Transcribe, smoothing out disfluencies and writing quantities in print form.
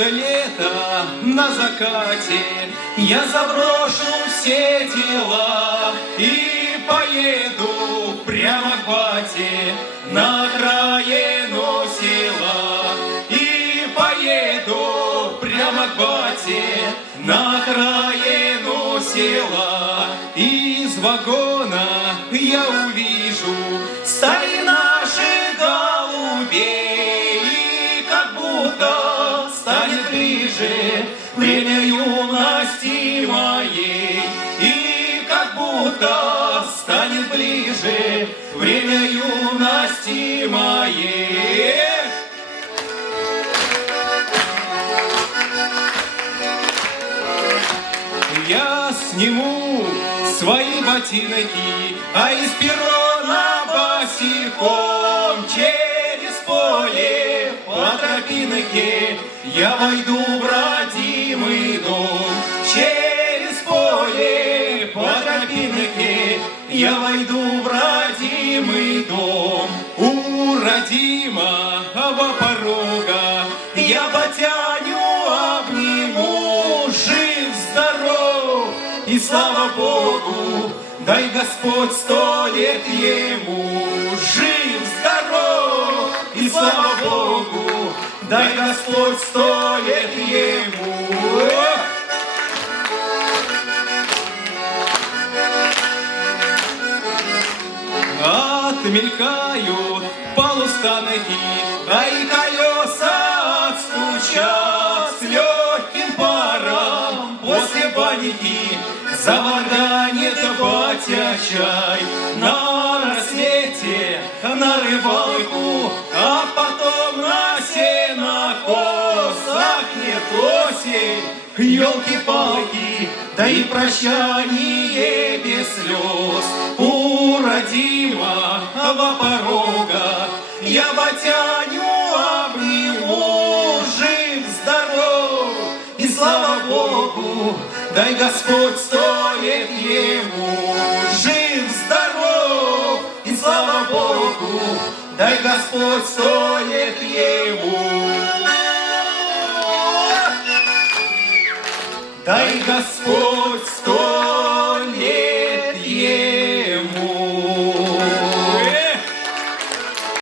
это лето на закате я заброшу все дела и поеду прямо к бате на окраину села. И поеду прямо к бате на окраину села. Из вагона я увижу стаи наших голубей, и как будто станет ближе время юности моей, и как будто станет ближе время юности моей. Я сниму свои ботинки, а из перрона босиком через поле по тропинке я войду в родимый дом. Через поле по тропинке я войду в родимый дом. У родимого порога я батяню обниму. Жив-здоров и слава Богу, дай Господь 100 лет ему. Жив-здоров и слава Богу, дай Господь 100 лет ему. Отмелькают полустанки, а и колеса отстучат с легким паром. После баники заварганит батя чай. На рассвете на рыбалку, а потом на сенокос. Ахнет осень, елки-палки, да и прощание без слез. У родимого порога я батяню обниму. Жив-здоров и слава Богу, дай Господь 100 лет ему. Жив-здоров и слава Богу, дай Господь 100 лет ему. Дай Господь